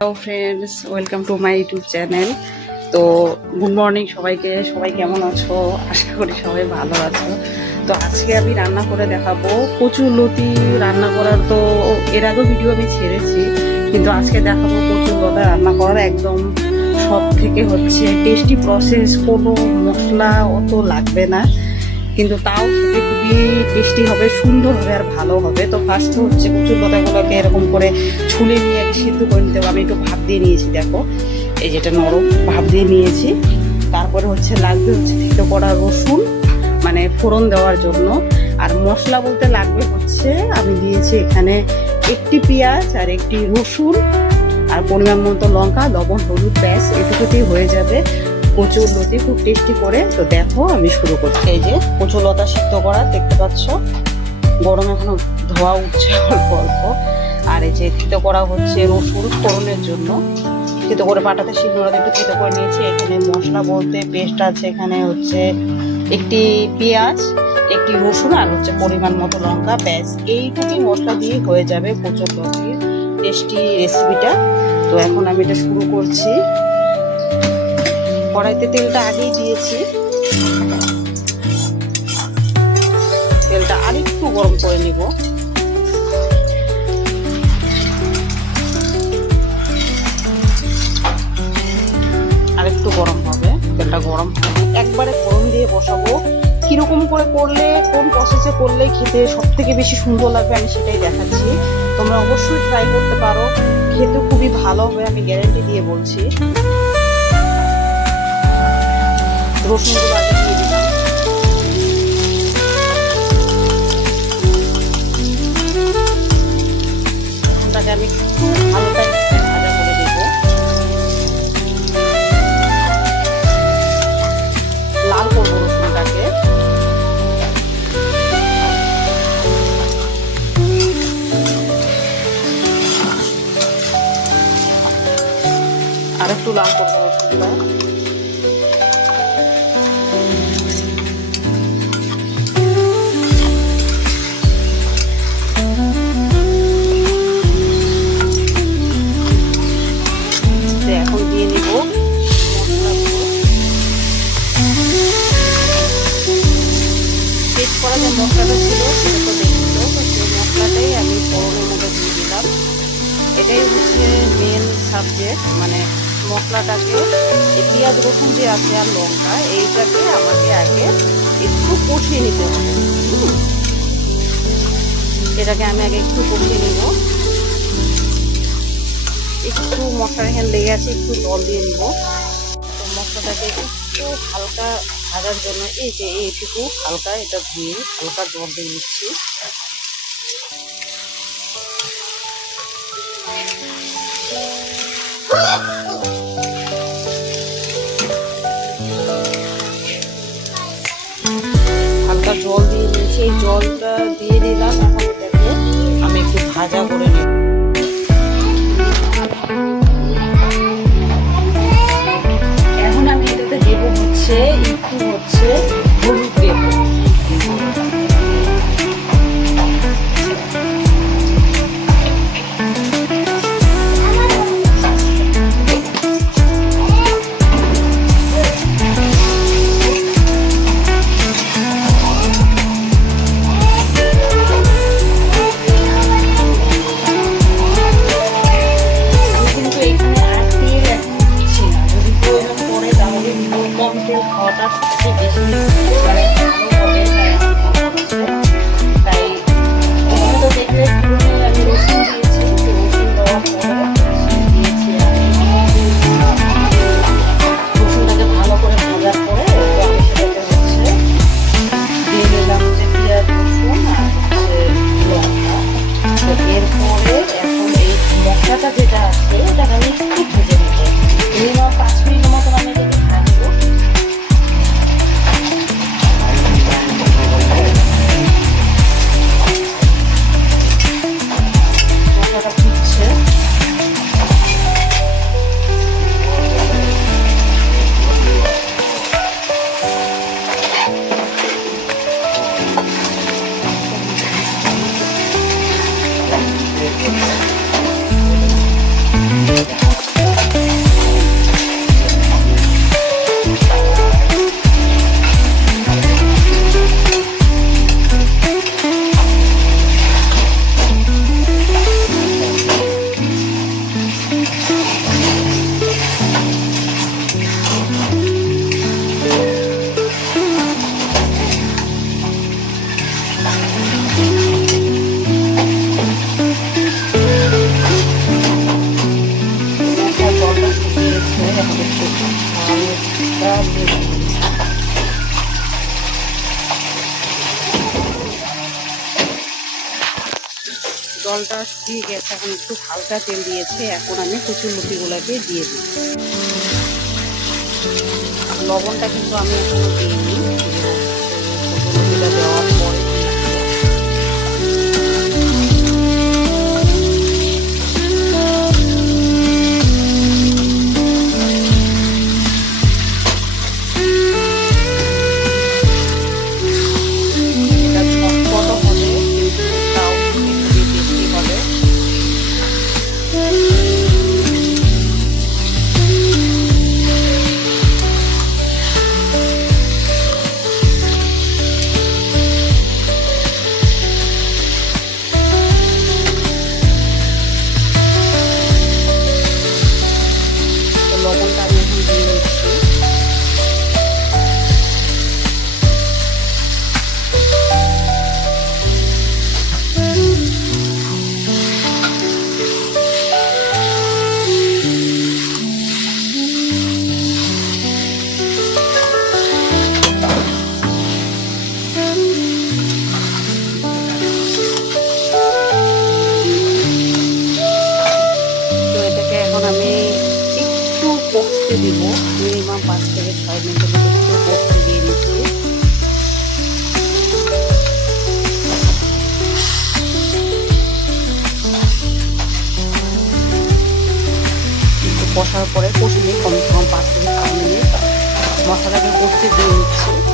Hello friends welcome to my YouTube channel তো good morning সবাইকে। সবাই কেমন আছো? আশা করি সবাই ভালো আছো। তো আজকে আমি রান্না করে দেখাবো। কচুর লতি রান্না করার তো এর আগেও ভিডিও আমি ছেড়েছি, কিন্তু আজকে দেখাবো কচুর লতা রান্না করার একদম সব থেকে হচ্ছে টেস্টি প্রসেস কোনো মশলা অত লাগবে না। কিন্তু তাও খেতে খুবই টেস্টি হবে, সুন্দর হবে আর ভালো হবে। তো ফার্স্ট হচ্ছে কচুর লতাগুলোকে এরকম করে ছুলে নিয়ে আগে সিদ্ধ করে নিতে হবে। আমি একটু ভাপ দিয়ে নিয়েছি, দেখো। এই যেটা নরম ভাপ দিয়ে নিয়েছি। তারপরে হচ্ছে লাগবে হচ্ছে থেতো করা রসুন মানে ফোড়ন দেওয়ার জন্য। আর মশলা বলতে লাগবে হচ্ছে, আমি দিয়েছি এখানে একটি পেঁয়াজ আর একটি রসুন। আর পরিমাণ মতো লঙ্কা, লবণ, হলুদ, ব্যাস, এটুকুতেই হয়ে যাবে। কচুর লতি, খুব টেস্টি করে। তো দেখো, আমি শুরু করছি। এই যে কচুর লতা সিদ্ধ করা, দেখতে পাচ্ছ? গরম এখনও ধোয়া উঠছে অল্প অল্প। আর এই যে থিতো করা হচ্ছে রসুন ফোড়নের জন্য। থিতো করে পাটাতে শিলনোড়াতে একটু থিতো করে নিয়েছি। এখানে মশলা বলতে পেস্ট আছে, এখানে হচ্ছে একটি পেঁয়াজ, একটি রসুন আর হচ্ছে পরিমাণ মতো লঙ্কা। ব্যাস, এইটুকুই মশলা দিয়ে হয়ে যাবে কচুর লতির টেস্টি রেসিপিটা তো এখন আমি এটা শুরু করছি। কড়াইতে তেলটা আগেই দিয়েছি। তেলটা আরেকটু গরম করে নিব। আরেকটু গরম হবে। তেলটা গরম হবে। একবারে গরম দিয়ে বসাবো। কীরকম করে করলে, কোন প্রসেসে করলে খেতে সব থেকে বেশি সুন্দর লাগবে আমি সেটাই দেখাচ্ছি। তোমরা অবশ্যই ট্রাই করতে পারো। খেতে খুবই ভালো হবে, আমি গ্যারেন্টি দিয়ে বলছি। রসুনগুলো আগে আমি একটু হালকা দেবো লাল করব রসুনটাকে আর একটু লাল করব করা যে মশলাটা ছিল সেটা তো দেখছিল তো সেই মশলাটাই আমি ফোড়নের মধ্যে দিয়ে এটাই হচ্ছে মেন সাবজেক্ট মানে মশলাটাকে, এই পেঁয়াজ, রসুন যে আছে আর লঙ্কা, এইটাকে আমাকে আগে একটু কষিয়ে নিতে হবে। এটাকে আমি আগে একটু কষিয়ে নিব। একটু মশলার এখানে লেগে আছে, একটু জল দিয়ে নিব। তো মশলাটাকে একটু হালকা ভাজার জন্য এই যে এইটুকু হালকা এটা ধুয়ে হালকা জল দিয়ে নিচ্ছি। হালকা জল দিয়ে নিয়েছি এই জলটা দিয়ে দিলাম। জলটা শুকিয়ে গেছে, এখন একটু হালকা তেল দিয়েছে, এখন আমি কচুর লুপিগুলোকে দিয়ে দিই। লবণটা কিন্তু আমি এখনও দিইনি কচুর কষার পরে কষিয়ে কমসে কম পাঁচ থেকে সাত মিনিট মশলাটাকে কষতে দিয়ে দিচ্ছি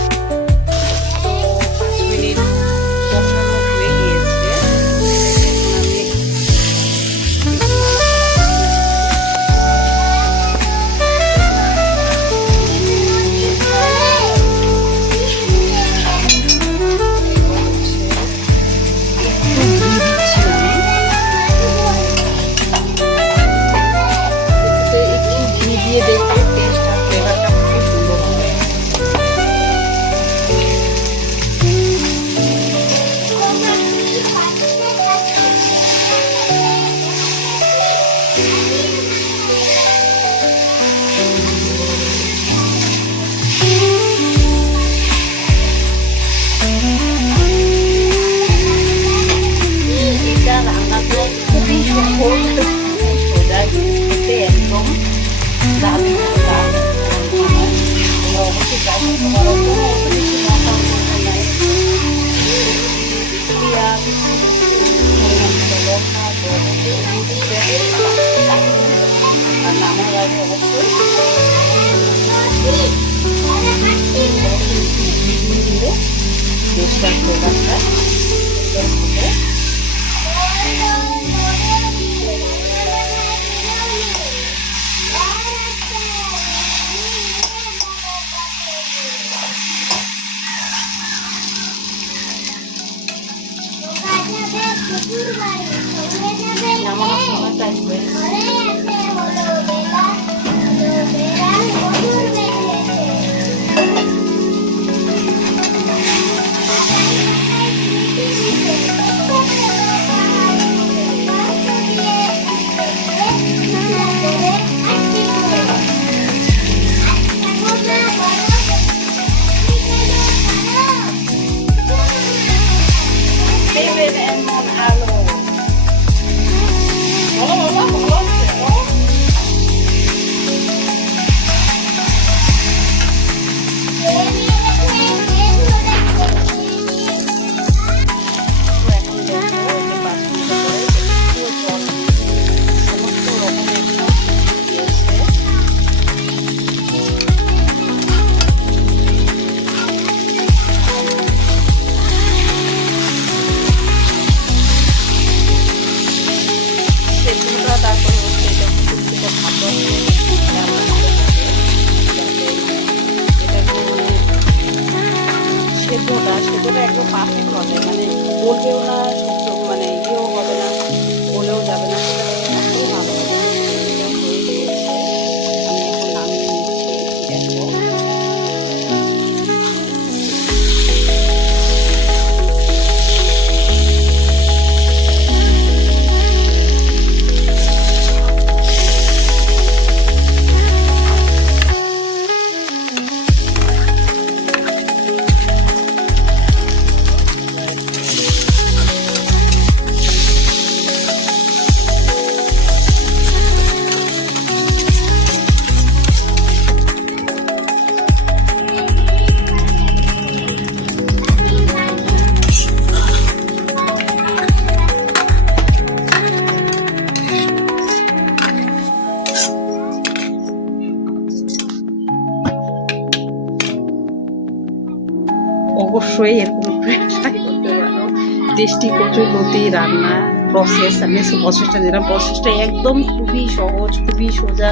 পারো টেস্টি কচুর লতি রান্না প্রসেস আমি প্রসেসটা দিলাম। প্রসেসটা একদম খুবই সহজ, খুবই সোজা।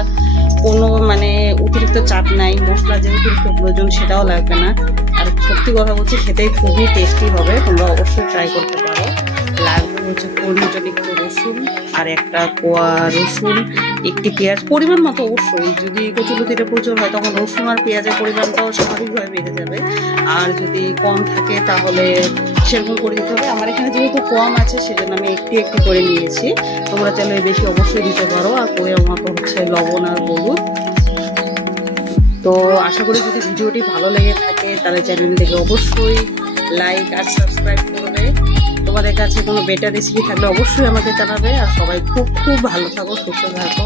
কোনো মানে অতিরিক্ত চাপ নাই, মশলা যে অতিরিক্ত প্রয়োজন সেটাও লাগবে না। আর সত্যি কথা বলছি, খেতে খুবই টেস্টি হবে, তোমরা অবশ্যই ট্রাই করতে পারো। লাগবে হচ্ছে পরিমাণ একটু রসুন আর একটা কোয়া রসুন, একটি পেঁয়াজ, পরিমাণ মতো অবশ্যই যদি কচুলতিটা প্রচুর হয়, তখন রসুন আর পেঁয়াজের পরিমাণটাও স্বাভাবিকভাবে বেড়ে যাবে। আর যদি কম থাকে, তাহলে সেরকম করে দিতে হবে। আমার এখানে যেহেতু কম আছে, সেজন্য আমি একটু একটু করে নিয়েছি। তোমরা চাইলে বেশি অবশ্যই দিতে পারো। আর পরিমাণ মতো হচ্ছে লবণ আর হলুদ। তো আশা করি যদি ভিডিওটি ভালো লেগে থাকে, তাহলে চ্যানেলটিকে অবশ্যই লাইক আর সাবস্ক্রাইব করবে তোমাদের কাছে কোনো বেটার রেসিপি থাকলে অবশ্যই আমাকে জানাবে। আর সবাই খুব খুব ভালো থাকো, সুস্থ থাকো।